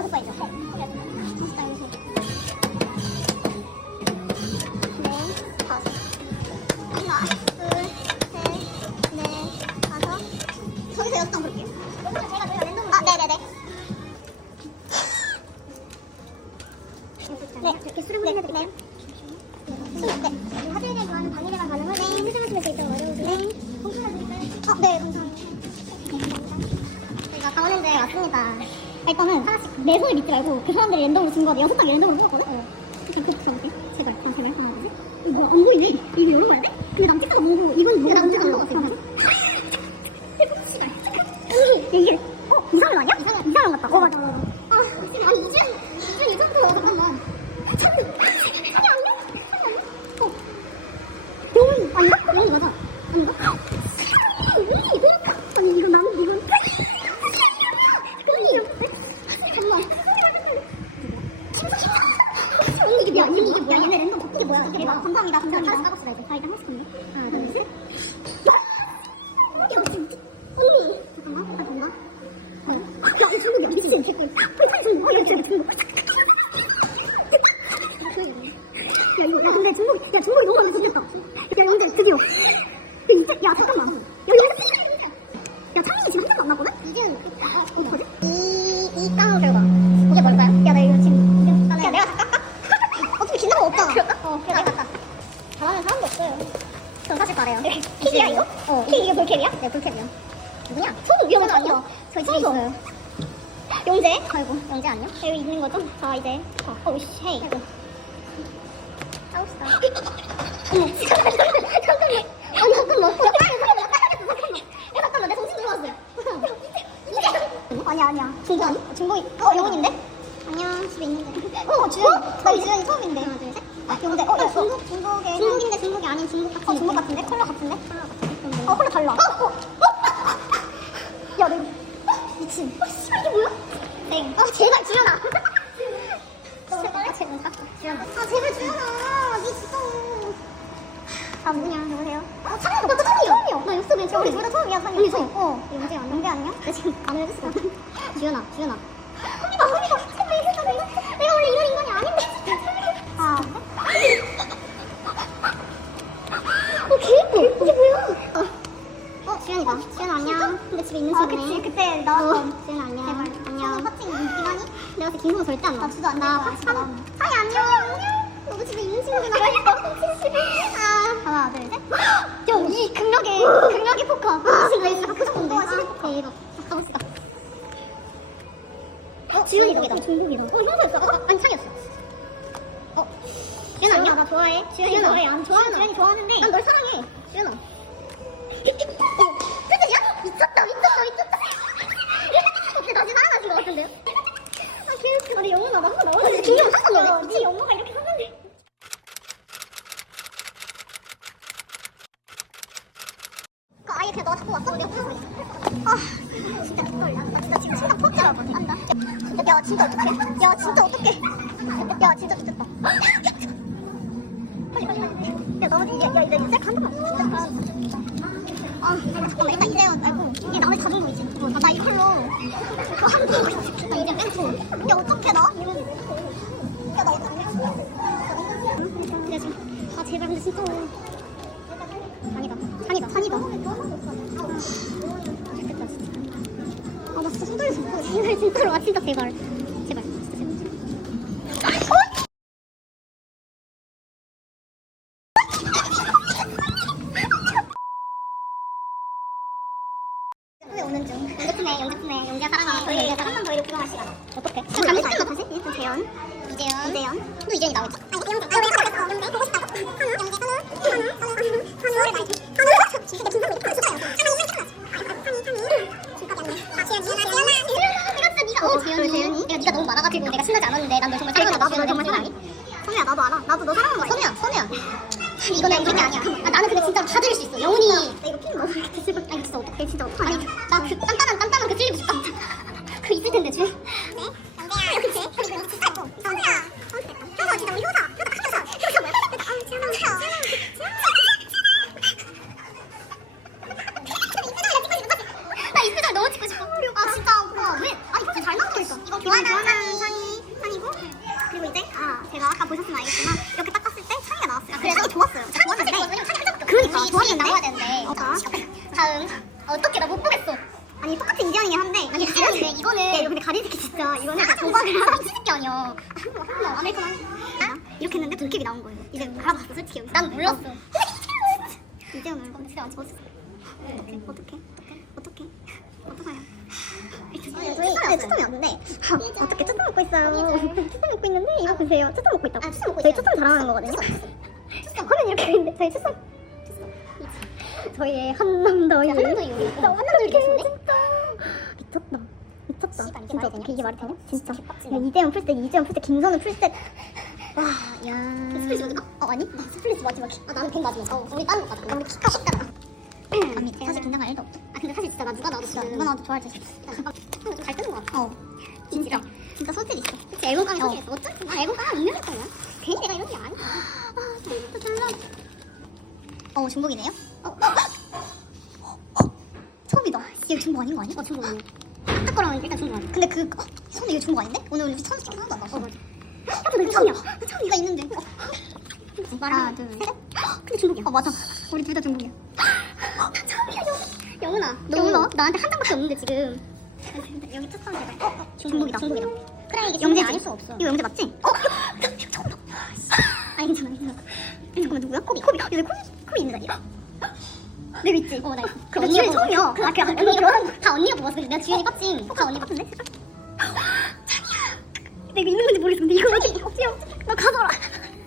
여섯 번이죠. 네. 다섯. 저기서 여섯 장 볼게요. 제가 저희가 랜덤으로. 아, 네네네. 네. 네. 네. 네. 어, 네, 감사합니다. 저희가 강원랜드에 왔습니다. 일단은 하나씩 내 손을 믿지 말고 그 사람들이 랜덤으로 준 거데 여섯 장이 랜덤으로 뽑았거든? 어. 이렇게 그거 붙여볼게. 제발, 어, 제발, 하나, 뭐지? 이거 뭐야, 안 보이네? 이거 열어봐야 돼? 근데 남 찍어서 보고 이건 뭐야? 남 찍어서 먹었어. 이게, 어, 이상한 거 아니야? 이상한, 이상한 것 같다. 어, 맞아, 맞아. 아, 아니, 이제, 이제 이 정도, 잠깐만. 아니, 아니야? 어. 용이 아닌가? 용이 맞아. 아닌가? 용이 이거? 아니 이거 나는 이건 용이 정말 언니 이게 뭐야? 언니 이게 뭐야? 얘네 이게 뭐야? 감사합니다. 감사합니다. 이제. 야 잠깐만. 야 진짜 중국. 야 이제, 창민이 지금 한 장도 안 났거든? 이제는 어, 어떡하지? 이, 이 다운 결과 없어요 전 사실 잘해요 킥이야 이거? 어킥 이게 볼캡이야? 네 볼캡이야 누구냐? 처음 위험한 거 아니야? 저희 집에 있어요 영재? 아이고 영재 안녕? 여기 있는 거죠? 자 이제 어, 오씨 헤이 싸웁시다. 어머, 잠깐만, 잠깐만. 잠깐만. 잠깐만. 잠깐만. 내 정신 들어왔어요. 아니야, 아니야. 중고 아니? 중고이. 어, 영훈인데? 안녕, 집에 있는데. 어, 주연. 나이 주연이 처음인데. 하나, 둘, 셋. 아, 영재. 어, 야, 중국, 중국에. 중국인데 중국이 아닌 중국 같은. 어, 중국 같은데? 컬러 같은데? 컬러 같은데? 어, 컬러 달라. 어, 어, 어. 야, 너 이거. 미친. 어, 씨발, 이게 뭐야? 땡. 아, 제발, 주연아. 제발, 제발. 주연아. 아, 제발, 주연아. 니 진짜. 아, 누구냐, 여보세요? 어, 찬이야, 나 처음이야. 처음이야. 나 육수 맨 처음. 우리 둘다 처음이야, 찬이. 우리 처음. 어, 영재 안녕. 영재 안녕? 나 지금 안 해줬어. 주연아, 주연아. 언니가, 언니가. 제발, 해줘, 내가. 내가 원래 이런 인간이 아닌데. 아. 어, 개예뻐. 이게 뭐야? 어. 어, 주연이다. 주연 안녕. 근데 집에 있는 친구네. 아, 그치. 그때 나왔던. 어. 주연 안녕. 제발. 안녕. 파팅 인기만이? 내가 그때 김성호 절대 안 나와. 나 주도 안 나. 파팅. 사이 안녕. 안녕. 너도 집에 있는 친구구나. 아. 하나, 둘, 셋. 야, 이 극력의, 극력의 포커. 아, 지금 레이스 갖고 싶은데. 아, 대박. 가봅시다. 어, 지훈이다. 중국이다. 어, 형도 있어. 아니, 창이었어. 어. 주연아, 안녕. 나 좋아해. 주연이 좋아해. 안. 주연이 좋아하는데. 난 널 사랑해. 주연아. 같은데요? 아, 개웃겨. 우리 영훈아, 맞나 나오는데 중요한 샀어. 네 엄마가 이렇게 샀는데. 그 아예 그냥 너가 잡고 왔어? 내가 소리 아, 진짜 미걸려. 나 진짜 지금 심장 같아. 안다. 야, 진짜 어떡해? 야, 진짜 어떡해? 야, 진짜 미쳤다. 빨리, 빨리, 빨리. 야, 야, 야, 야, 이제 한 번만. 아, 잠깐만. 일단 이제, 아이고, 이게 나머지 다 들고 있지. 아, 나 이걸로. 그거 한 번. 나 이제 뺀 야, 어떡해, 나? 야, 나 어떡해? 야, 지금. 아, 제발, 근데 진짜. 산이다. 산이다. 산이다. 아, 좋겠다, 진짜. 손 떨려서. 제발 진짜로 아 진짜 제발. 아니 진짜 어떡해. 진짜 어떡하냐. 아니 나그 단단한 단단한 그 찔리고 싶다. 그 있을 텐데 줄. 네? 영재야. 그치? 그리고 이거 진짜 예뻐. 선우야. 효서 진짜 우리 효서. 효서 큰 효서. 효서 뭐야? 아 싶어. 아 진짜 교환하는 상이 상이고 그리고 이제 아 제가 아까 보셨으면 알겠지만 어떻게 나 못 보겠어. 아니 똑같은 이지연이긴 한데. 아니 이지연인데 이거는 야, 이거 근데 가리 새끼 진짜. 이거는 약간 도박을 하는 새끼 아니야. 한번 아메리카노 아, 이렇게 했는데 돌캡이 나온 거예요. 이제 알아봤어 솔직히. 난 몰랐어. 이재현 울고 진짜 안 좋았어. 어떡해 어떡해 어떡해 어떡하냐. 저희 네, 초점 왔는데. 어떻게 초점 먹고 있어요? 초점 먹고 있는데 이거 보세요. 초점 먹고 있다고. 저희 초점 자랑하는 거거든요? 화면 이렇게 있는데 저희 초점 저희의 한남더위 한남더위 한남더위 진짜 미쳤다. 미쳤다. 진짜 어떡해 이게 말이 되냐? 진짜 야, 이재현 풀셋 이재현 풀셋 김선우 풀셋 와야. 스플릿 먼저 어 아니? 나 스플릿 마지막에 아 나는 백 마지막 어 우리 다른 거 같아 우리 키가 아니 사실 긴장감 1도 없어. 아 근데 사실 진짜 나 누가 나와도 진짜 누가 나와도 좋아할 수 있어. 좀잘 뜨는 것 같아 어. 진짜. 진짜. 소질 있어. 그치 앨범 깡이 소질 있어? 어쩌 아 앨범 깡 있는 거야. 괜히 내가 이런 게 아니야. 아 진짜 졸라. 어 중복이네요 어, 어, 어. 이거 중복 아닌 거 아니야? 어 중복 아니야 딱 거랑 일단 중복 아니야 근데 그 어, 손에 이거 중복 아닌데? 오늘 우리 처음 스킨 하나도 안 나왔어 어 맞아 처음이야 나 처음이가 있는데 어. 하나 둘 셋 근데 중복이야 어 맞아 우리 둘 다 중복이야 처음이야 영 영훈아 너 나한테 한 장밖에 없는데 지금 여기 첫장 제발 어, 어 중복이다 중복이다 그래 이게 영재 아닐 수 없어 이거 영재 맞지? 어봐 아니 괜찮아 잠깐만 누구야? 코비 코비 여기 코비 코비 있는 거 아니야? 내 믿지? 어 나 있어 그 언니가 처음이야. 아 그래 언니가 다 언니가 뽑았어. 내가 주연이 껍질. 다 언니 같은데? 내가 있는 건지 모르겠어 근데 이거 어디 없지 없지 나 가져라.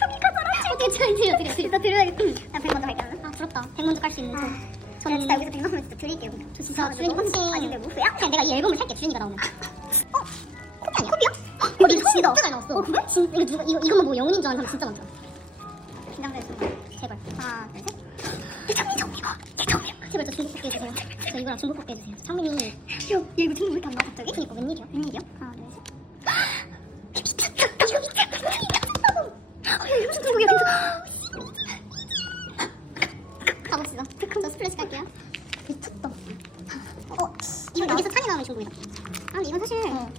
저기 가져라. 어떻게 드려 드려 드려 나 드려야겠다. 나백 먼저 갈게 아 부럽다. 백 먼저 갈수 있는 저 저는 진짜 여기서 백 나오면 진짜 드릴게요. 저 진짜 주연이 껍질 아니 근데 무수야? 그냥 내가 이 앨범을 살게 주연이가 나오면 어? 코비 아니야? 코비야? 여기 처음이다 진짜 잘 나왔어 어 그래? 진 이거 누가 이거 이것만 보고 영혼인 줄 아는 사람 진짜 많잖아 긴장되었습니다 제발. 하나 둘셋. 얘 정미 제발 저 중복 뽑게 해주세요. 저 이거랑 중복 뽑게 해주세요. 창민이 야, 야 이거 중복 왜 이렇게 안 나와 갑자기? 그니까 웬일이야? 웬일이야? 하나 둘 셋. 미쳤다 이거 미쳤다 미쳤다고 어, 야 이거 무슨 중복이야? 진짜 가봅시다 그럼 저 스플래시 갈게요. 미쳤다. 어 이거 여기서 찬이 나오면 중복이다 아 근데 이건 사실 어.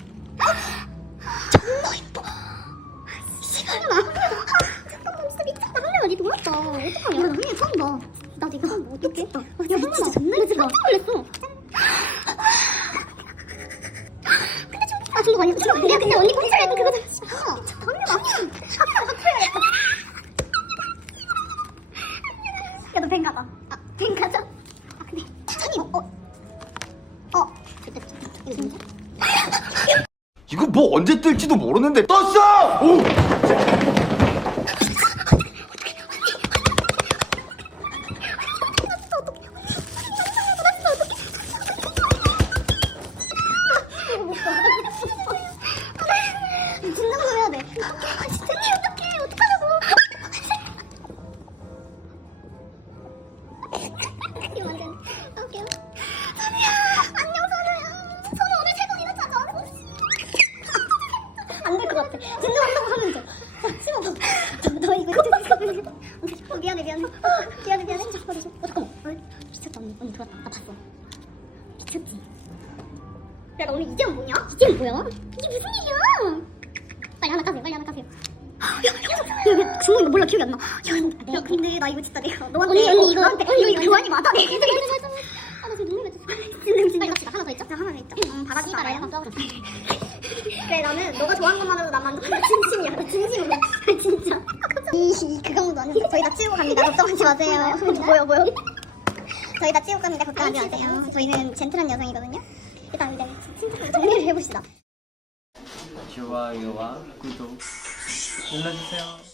근데 언니 꼼짝 얇은 그거 잖아. 미쳤다. 한명 아니야. 한명 터야겠다. 야, 너 뱅 가봐. 아, 뱅 가자. 아, 근데 찬이. 어, 어. 어. 이거 누구지? 이거 뭐 언제 뜰지도 모르는데 떴어! 오! 미쳤지? 야, 나 오늘 이재현 뭐냐? 이재현 뭐야? 이게 무슨 일이야? 빨리 하나 까세요, 빨리 하나 까세요. 야, 야, 야, 중국 이거 몰라 기억이 안 나. 야, 야, 근데 나 이거 진짜 내가 너한테 언니, 언니, 이거- 너한테 언니, 이거 이거 교환이 맞아. 내가 계속 이거 나 지금 눈물 맺혔어. 빨리 갑시다. 하나 더 있죠? 하나 더 있죠. 음, 바닥이 알아요? 그래 나는 너가 좋아하는 것만으로도 난 만족한다. 진심이야. 나 진심으로. 진짜. 이, 이 그강도 아니야. 저희 다 치우고 갑니다. 걱정하지 마세요. 뭐요 뭐요? 저희 다 치우고 갑니다. 걱정하지 마세요. 저희는 젠틀한 여성이거든요. 일단 이제 침착하게 정리를 해봅시다. 좋아요와 구독 눌러주세요.